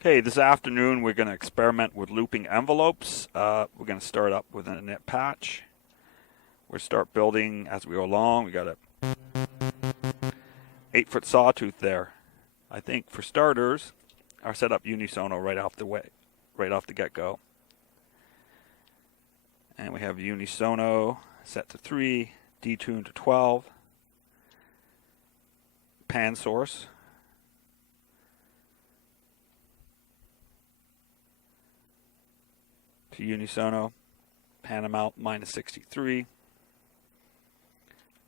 Okay, this afternoon we're going to experiment with looping envelopes. We're going to start up with a knit patch. We'll start building as we go along. We got a 8-foot sawtooth there. I think for starters, I'll set up unisono right off the get-go. And we have unisono set to 3, detune to 12, pan source. To unisono, pan amount -63.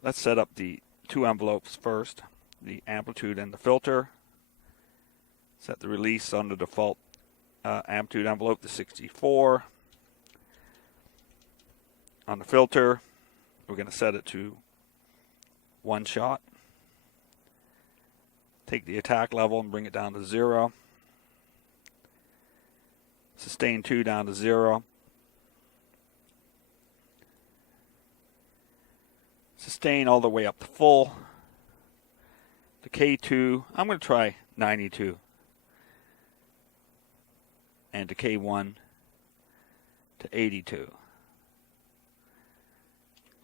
Let's set up the two envelopes first, the amplitude and the filter. Set the release on the default amplitude envelope to 64. On the filter, we're going to set it to 1 shot. Take the attack level and bring it down to 0. Sustain 2 down to 0. Sustain all the way up to full. Decay 2, I'm going to try 92. And decay 1 to 82.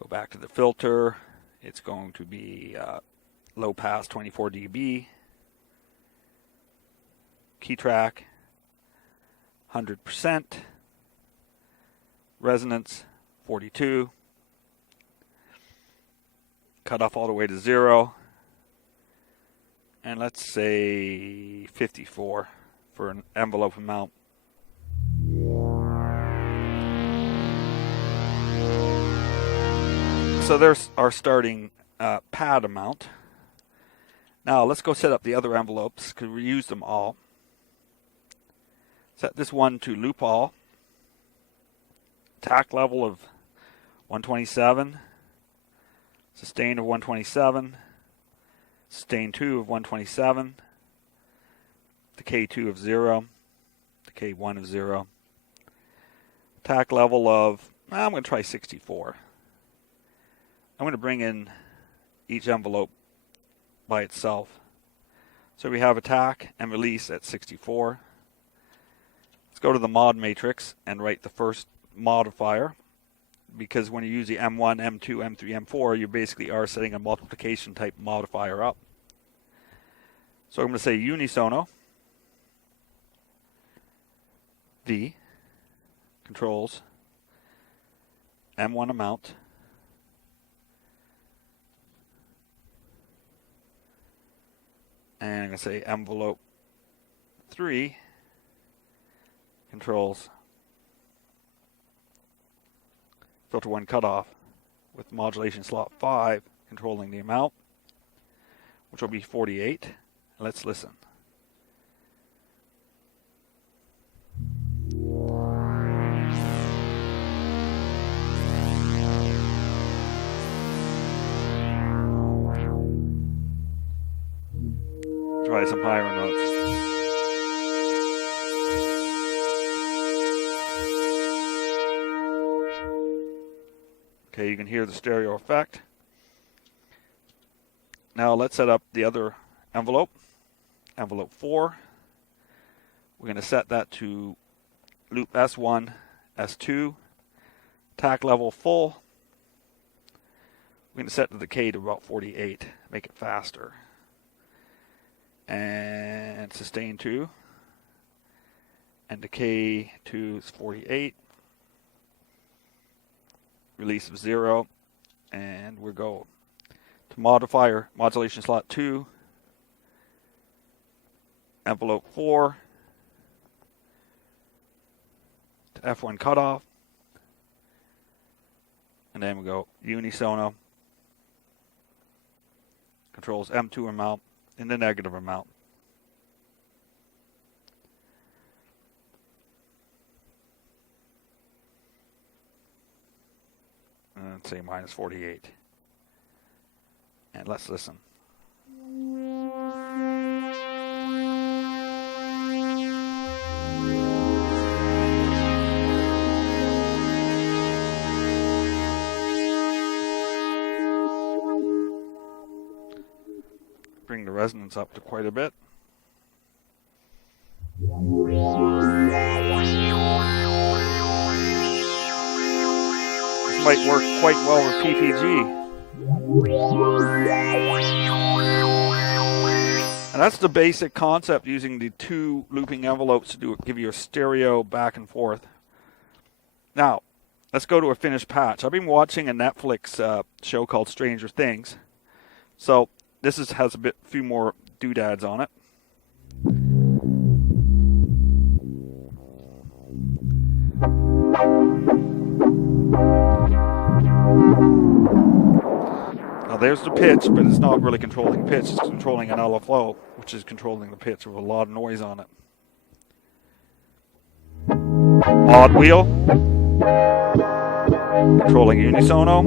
Go back to the filter. It's going to be low pass 24 dB. Key track 100%. Resonance 42. Cut off all the way to 0. And let's say 54 for an envelope amount. So there's our starting pad amount. Now let's go set up the other envelopes because we used them all. Set this one to loop all. Attack level of 127. Sustain of 127. Sustain 2 of 127. Decay 2 of 0. Decay 1 of 0. Attack level of, I'm going to try 64. I'm going to bring in each envelope by itself. So we have attack and release at 64. Let's go to the mod matrix and write the first modifier, because when you use the M1, M2, M3, M4, you basically are setting a multiplication type modifier up. So I'm going to say unisono V controls M1 amount and I'm going to say envelope 3 controls filter 1 cutoff with modulation slot 5 controlling the amount, which will be 48. Let's listen. Try some higher notes. Okay, you can hear the stereo effect. Now let's set up the other envelope, envelope 4. We're going to set that to loop S1, S2, attack level full. We're going to set the decay to about 48, make it faster. And sustain 2, and decay 2 is 48. Release of 0, and we'll go to modifier, modulation slot 2, envelope 4, to F1 cutoff, and then we go unisono, controls M2 amount in the negative amount. And say -48. And let's listen. Bring the resonance up to quite a bit. This might work quite well with PPG. And that's the basic concept, using the 2 looping envelopes to give you a stereo back and forth. Now, let's go to a finished patch. I've been watching a Netflix show called Stranger Things. So this has a few more doodads on it. Now there's the pitch, but it's not really controlling pitch. It's controlling an LFO, which is controlling the pitch with a lot of noise on it. Odd wheel, controlling unisono.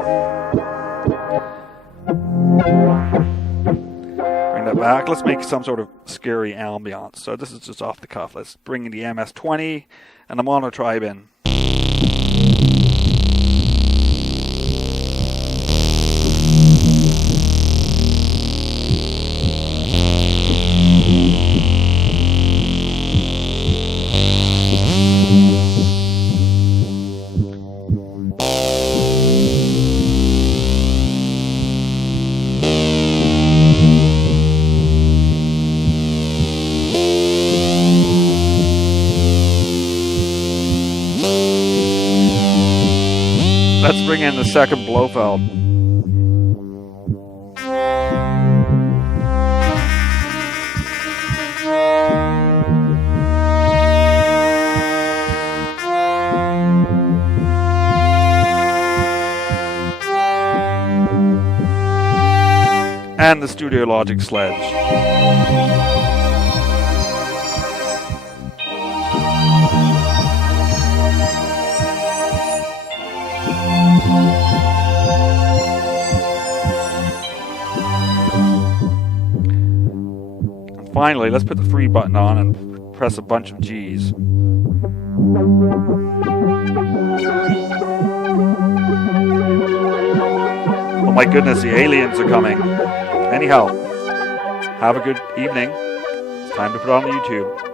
Bring that back. Let's make some sort of scary ambiance. So this is just off the cuff. Let's bring in the MS-20 and the monotribe in. Let's bring in the second Blofeld. And the Studio Logic Sledge. And finally, let's put the free button on and press a bunch of G's. Oh my goodness, the aliens are coming. Anyhow, have a good evening. It's time to put it on YouTube.